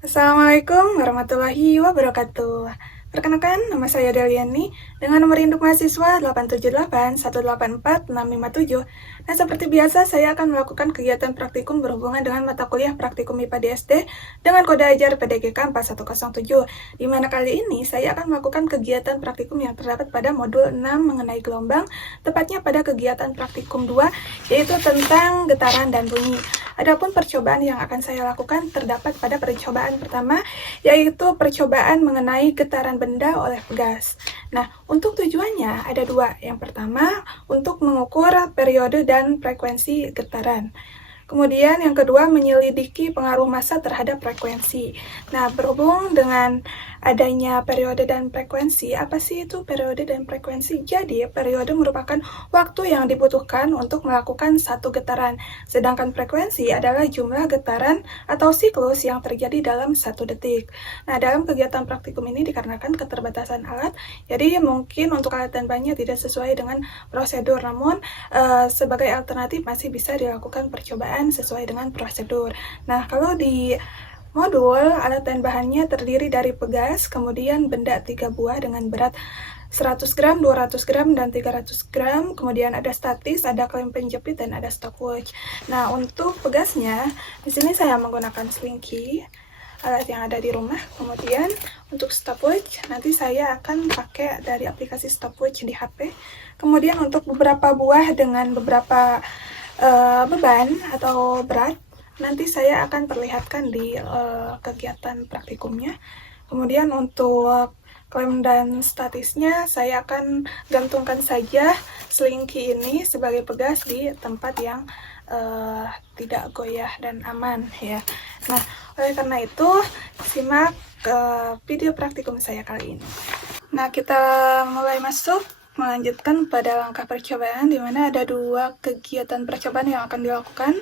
Assalamualaikum warahmatullahi wabarakatuh. Perkenalkan, nama saya Deliani dengan nomor induk mahasiswa 878184657. Nah, seperti biasa, saya akan melakukan kegiatan praktikum berhubungan dengan mata kuliah praktikum IPA DSD dengan kode ajar PDGK 4107. Di mana kali ini saya akan melakukan kegiatan praktikum yang terdapat pada modul 6 mengenai gelombang, tepatnya pada kegiatan praktikum 2, yaitu tentang getaran dan bunyi. Adapun percobaan yang akan saya lakukan terdapat pada percobaan pertama, yaitu percobaan mengenai getaran benda oleh pegas. Nah, untuk tujuannya ada dua. Yang pertama, untuk mengukur periode dan frekuensi getaran. Kemudian yang kedua, menyelidiki pengaruh massa terhadap frekuensi. Nah, berhubung dengan adanya periode dan frekuensi, apa sih itu periode dan frekuensi? Jadi, periode merupakan waktu yang dibutuhkan untuk melakukan satu getaran, sedangkan frekuensi adalah jumlah getaran atau siklus yang terjadi dalam satu detik. Nah, dalam kegiatan praktikum ini dikarenakan keterbatasan alat, jadi mungkin untuk alat dan bahannya tidak sesuai dengan prosedur, namun sebagai alternatif masih bisa dilakukan percobaan sesuai dengan prosedur. Nah, kalau di modul, alat dan bahannya terdiri dari pegas, kemudian benda 3 buah dengan berat 100 gram, 200 gram, dan 300 gram. Kemudian ada statis, ada klem penjepit, dan ada stopwatch. Nah, untuk pegasnya, di sini saya menggunakan slinky, alat yang ada di rumah. Kemudian untuk stopwatch, nanti saya akan pakai dari aplikasi stopwatch di HP. Kemudian untuk beberapa buah dengan beberapa beban atau berat, nanti saya akan perlihatkan di kegiatan praktikumnya. Kemudian untuk klem dan statisnya, saya akan gantungkan saja slinky ini sebagai pegas di tempat yang tidak goyah dan aman ya. Nah, oleh karena itu, simak video praktikum saya kali ini. Nah, kita mulai melanjutkan pada langkah percobaan, di mana ada dua kegiatan percobaan yang akan dilakukan.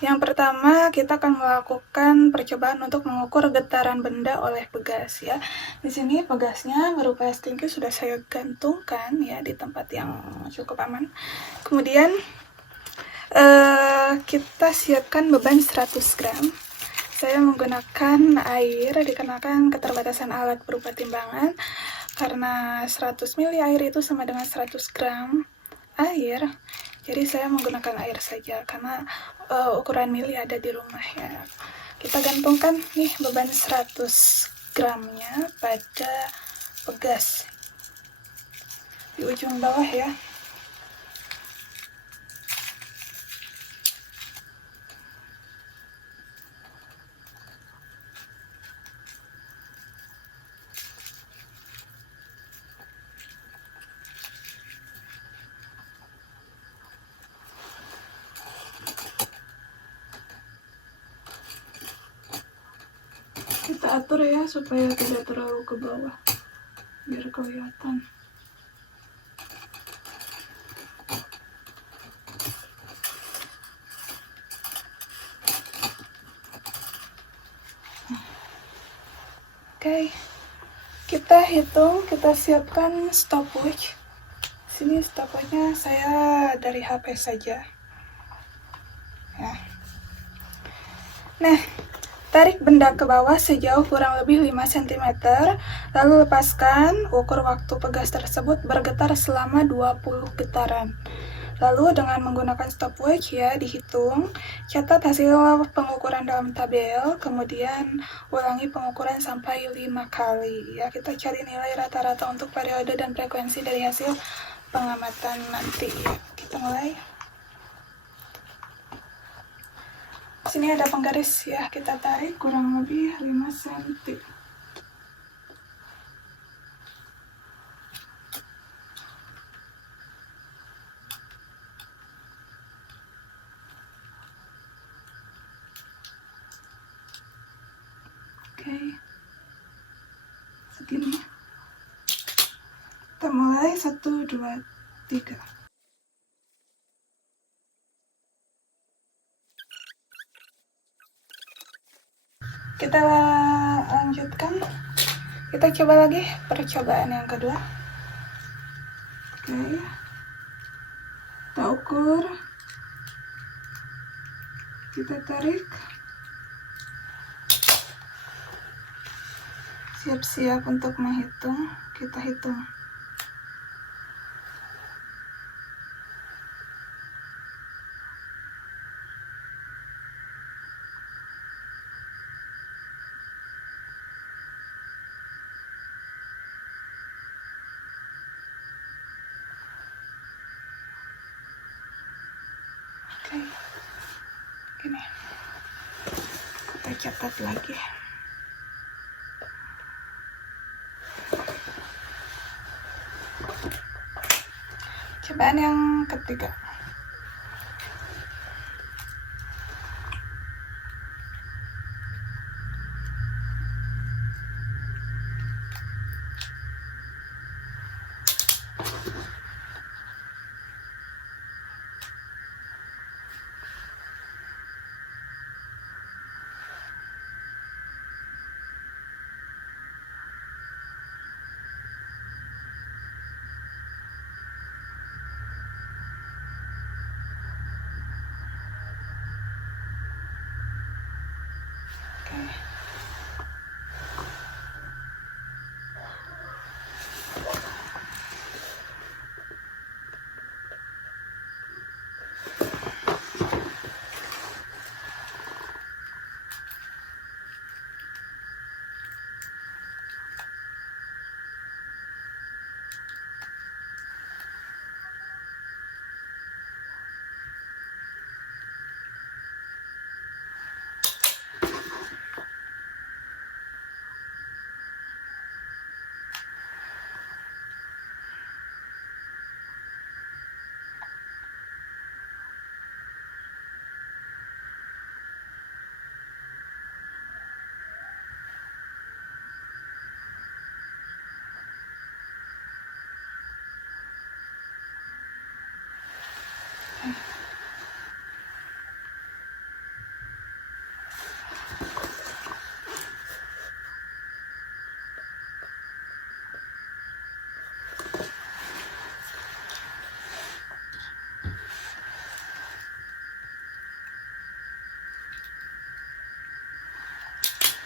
Yang pertama, kita akan melakukan percobaan untuk mengukur getaran benda oleh pegas ya. Di sini pegasnya berupa slinky sudah saya gantungkan ya di tempat yang cukup aman. Kemudian kita siapkan beban 100 gram. Saya menggunakan air dikarenakan keterbatasan alat berupa timbangan. Karena 100 ml air itu sama dengan 100 gram air, jadi saya menggunakan air saja karena ukuran mili ada di rumah ya. Kita gantungkan nih beban 100 gramnya pada pegas di ujung bawah ya. Kita atur ya supaya tidak terlalu ke bawah biar kelihatan. Oke, kita hitung, kita siapkan stopwatch. Sini stopwatchnya saya dari HP saja ya. Nah, tarik benda ke bawah sejauh kurang lebih 5 cm, lalu lepaskan, ukur waktu pegas tersebut bergetar selama 20 getaran. Lalu dengan menggunakan stopwatch ya, dihitung, catat hasil pengukuran dalam tabel, kemudian ulangi pengukuran sampai 5 kali. Ya, kita cari nilai rata-rata untuk periode dan frekuensi dari hasil pengamatan nanti ya. Kita mulai. Sini ada penggaris ya, kita tarik kurang lebih 5 cm. Oke, segini. Kita mulai 1, 2, 3. Kita lanjutkan. Kita coba lagi percobaan yang kedua. Oke, kita ukur, kita tarik. Siap-siap untuk menghitung, kita hitung. Oke, gini, kita catat lagi. Cobaan yang ketiga.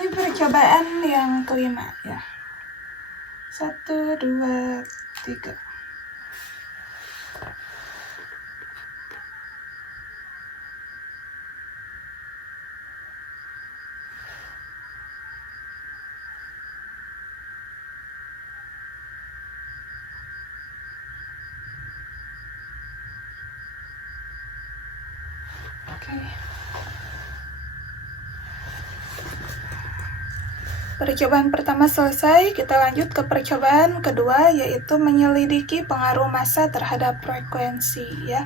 Ini percobaan yang kelima ya. 1, 2, 3. Oke. Percobaan pertama selesai, kita lanjut ke percobaan kedua, yaitu menyelidiki pengaruh massa terhadap frekuensi ya.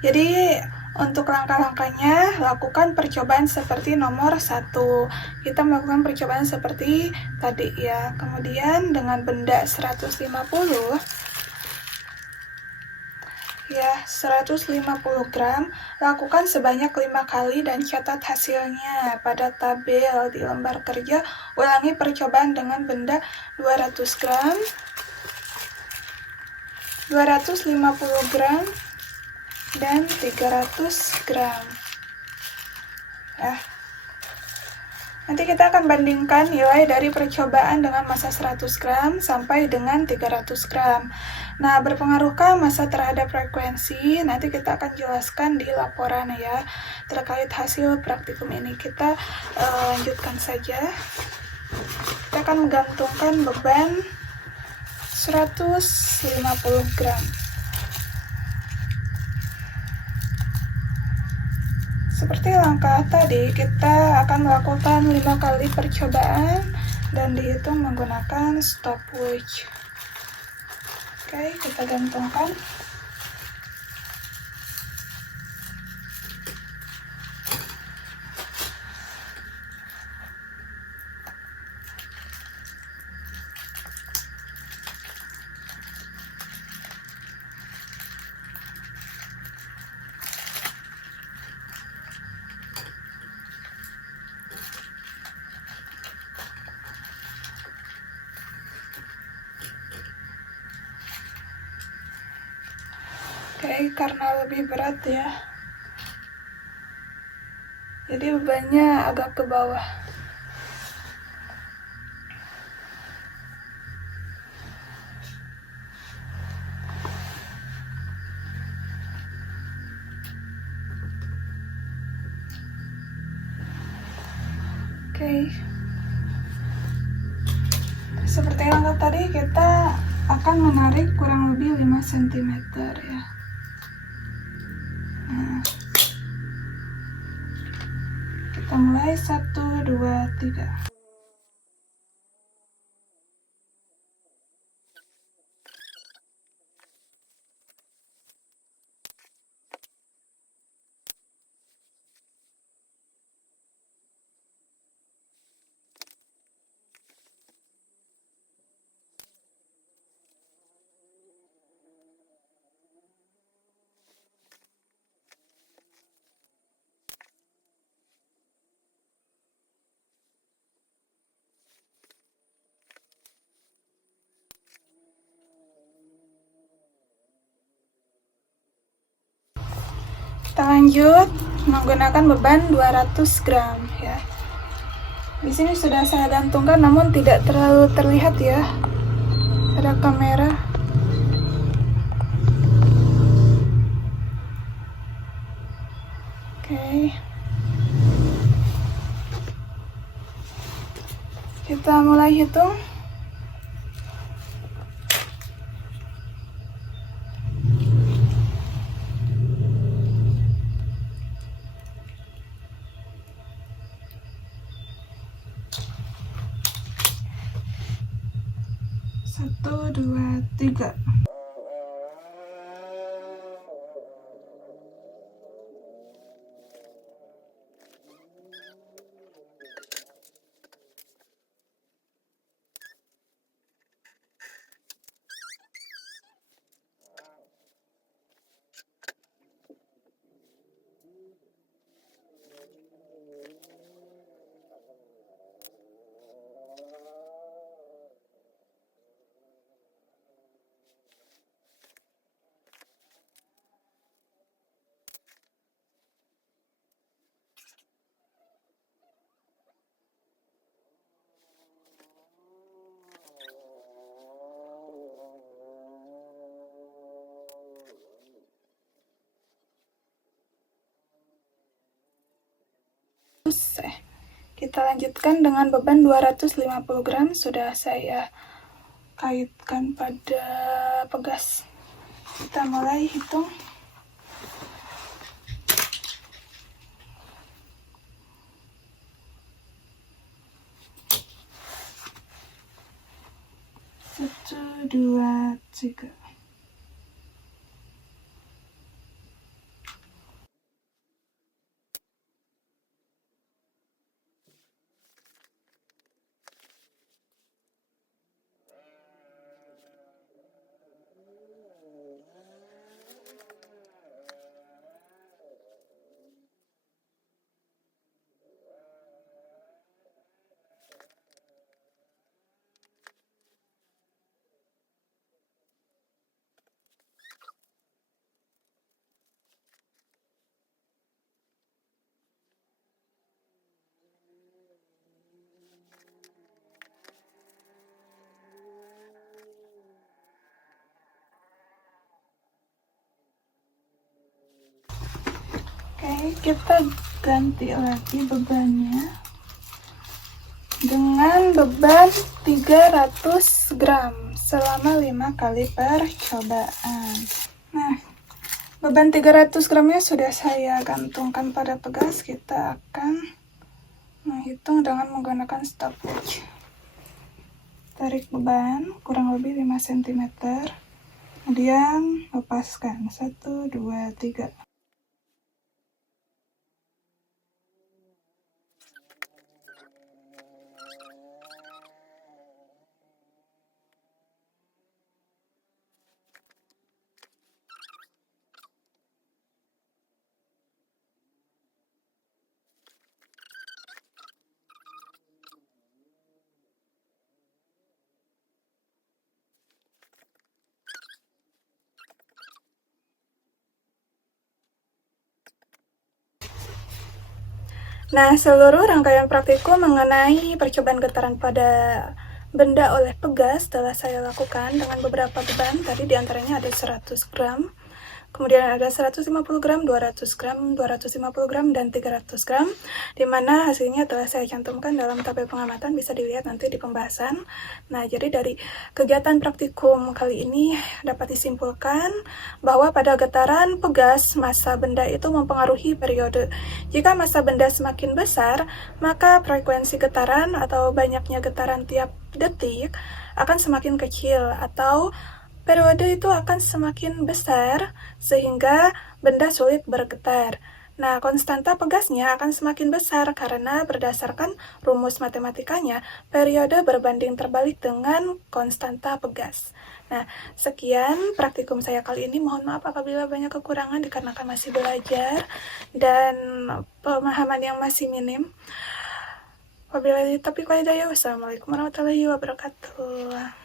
Jadi untuk langkah-langkahnya, lakukan percobaan seperti nomor 1. Kita melakukan percobaan seperti tadi ya. Kemudian dengan benda 150 ya, 150 gram, lakukan sebanyak 5 kali dan catat hasilnya pada tabel di lembar kerja. Ulangi percobaan dengan benda 200 gram, 250 gram, dan 300 gram ya. Nanti kita akan bandingkan nilai dari percobaan dengan massa 100 gram sampai dengan 300 gram. Nah, berpengaruhkah massa terhadap frekuensi? Nanti kita akan jelaskan di laporan ya, terkait hasil praktikum ini. Kita lanjutkan saja. Kita akan menggantungkan beban 150 gram. Seperti langkah tadi, kita akan melakukan 5 kali percobaan dan dihitung menggunakan stopwatch. Oke, kita gantungkan. Oke, karena lebih berat ya, jadi bebannya agak ke bawah. Oke. Seperti langkah tadi, kita akan menarik kurang lebih 5 cm ya. Nah, kita mulai 1, 2, 3. Kita lanjut menggunakan beban 200 gram ya. Di sini sudah saya gantungkan namun tidak terlalu terlihat ya pada kamera. Oke. Kita mulai hitung. Satu, dua, tiga. Kita lanjutkan dengan beban 250 gram. Sudah saya kaitkan pada pegas. Kita mulai hitung. Satu, dua, tiga. Oke, kita ganti lagi bebannya dengan beban 300 gram selama 5 kali percobaan. Nah, beban 300 gramnya sudah saya gantungkan pada pegas. Kita akan menghitung dengan menggunakan stopwatch. Tarik beban kurang lebih 5 cm, kemudian lepaskan. 1, 2, 3. Nah, seluruh rangkaian praktikum mengenai percobaan getaran pada benda oleh pegas telah saya lakukan dengan beberapa beban. Tadi diantaranya ada 100 gram. kemudian ada 150 gram, 200 gram, 250 gram, dan 300 gram, di mana hasilnya telah saya cantumkan dalam tabel pengamatan, bisa dilihat nanti di pembahasan. Nah, jadi dari kegiatan praktikum kali ini dapat disimpulkan bahwa pada getaran pegas, massa benda itu mempengaruhi periode. Jika massa benda semakin besar, maka frekuensi getaran atau banyaknya getaran tiap detik akan semakin kecil, atau periode itu akan semakin besar sehingga benda sulit bergetar. Nah, konstanta pegasnya akan semakin besar karena berdasarkan rumus matematikanya, periode berbanding terbalik dengan konstanta pegas. Nah, sekian praktikum saya kali ini. Mohon maaf apabila banyak kekurangan dikarenakan masih belajar dan pemahaman yang masih minim. Wabillahi taufiq wal hidayah. Wassalamualaikum warahmatullahi wabarakatuh.